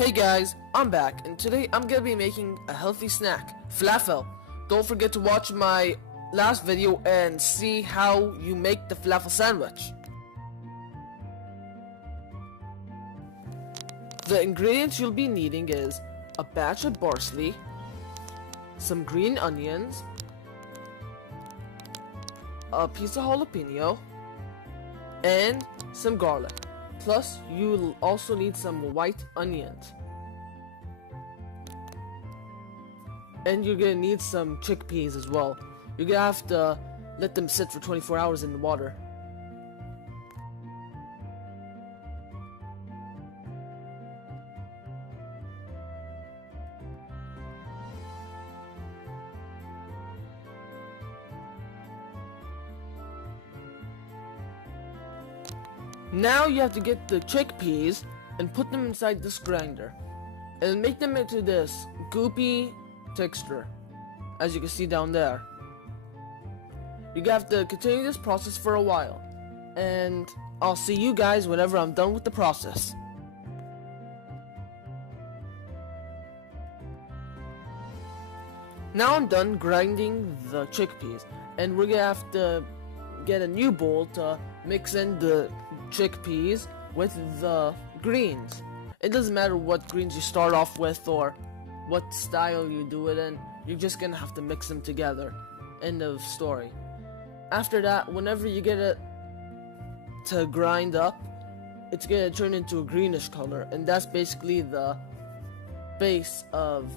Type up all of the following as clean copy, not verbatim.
Hey guys, I'm back, and today I'm gonna be making a healthy snack, falafel. Don't forget to watch my last video and see how you make the falafel sandwich. The ingredients you'll be needing is a batch of parsley, some green onions, a piece of jalapeno, and some garlic. Plus, you'll also need some white onions. And you're gonna need some chickpeas as well. You're gonna have to let them sit for 24 hours in the water. Now you have to get the chickpeas and put them inside this grinder and make them into this goopy texture, as you can see down there. You have to continue this process for a while, and I'll see you guys whenever I'm done with the process. Now I'm done grinding the chickpeas, and we're gonna have to get a new bowl to mix in the chickpeas with the greens. It doesn't matter what greens you start off with or what style you do it in, you're just gonna have to mix them together. End of story. After that, whenever you get it to grind up, it's gonna turn into a greenish color, and that's basically the base of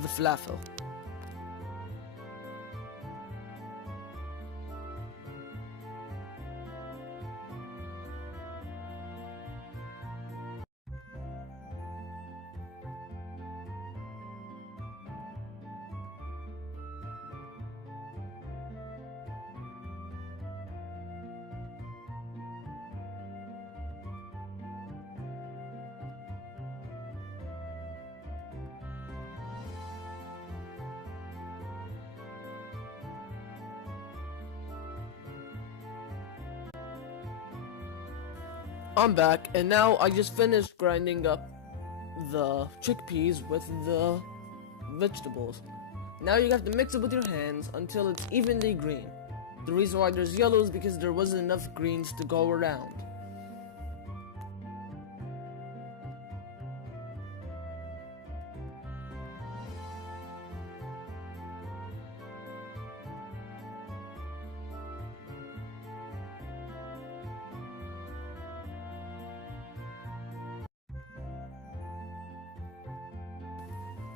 the falafel. I'm back, and now I just finished grinding up the chickpeas with the vegetables. Now you have to mix it with your hands until it's evenly green. The reason why there's yellow is because there wasn't enough greens to go around.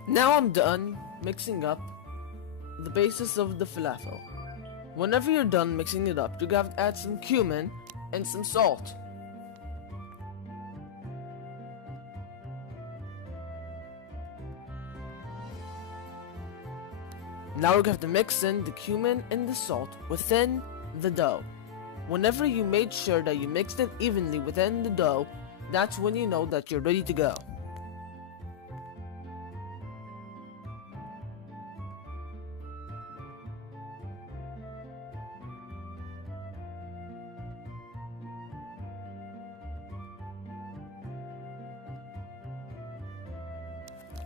Now I'm done mixing up the basis of the falafel. Whenever you're done mixing it up, you have to add some cumin and some salt. Now we have to mix in the cumin and the salt within the dough. Whenever you made sure that you mixed it evenly within the dough, that's when you know that you're ready to go.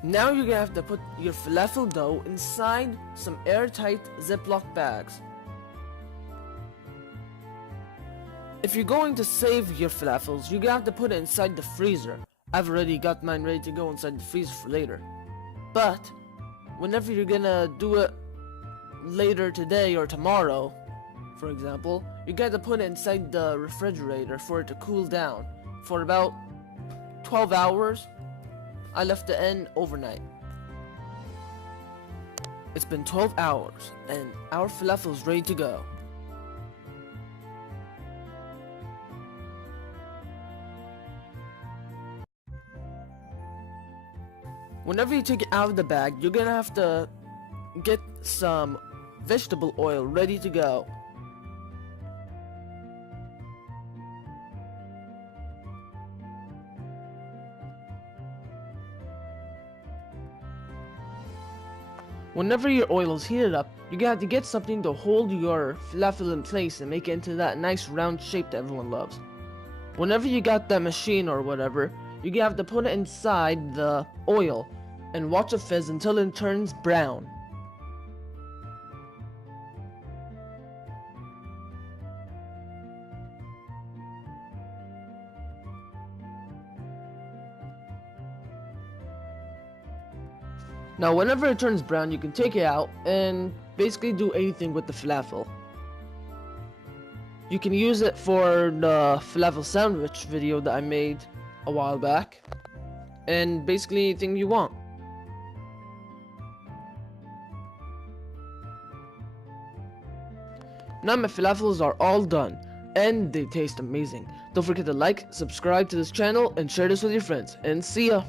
Now you're gonna have to put your falafel dough inside some airtight Ziploc bags. If you're going to save your falafels, you're gonna have to put it inside the freezer. I've already got mine ready to go inside the freezer for later. But whenever you're gonna do it later today or tomorrow, for example, you gotta put it inside the refrigerator for it to cool down for about 12 hours. I left it in overnight. It's been 12 hours and our falafel is ready to go. Whenever you take it out of the bag, you're gonna have to get some vegetable oil ready to go. Whenever your oil is heated up, you're gonna have to get something to hold your falafel in place and make it into that nice round shape that everyone loves. Whenever you got that machine or whatever, You have to put it inside the oil and watch it fizz until it turns brown. Now whenever it turns brown, you can take it out and basically do anything with the falafel. You can use it for the falafel sandwich video that I made a while back, and basically anything you want. Now my falafels are all done, and they taste amazing. Don't forget to like, subscribe to this channel, and share this with your friends, and see ya!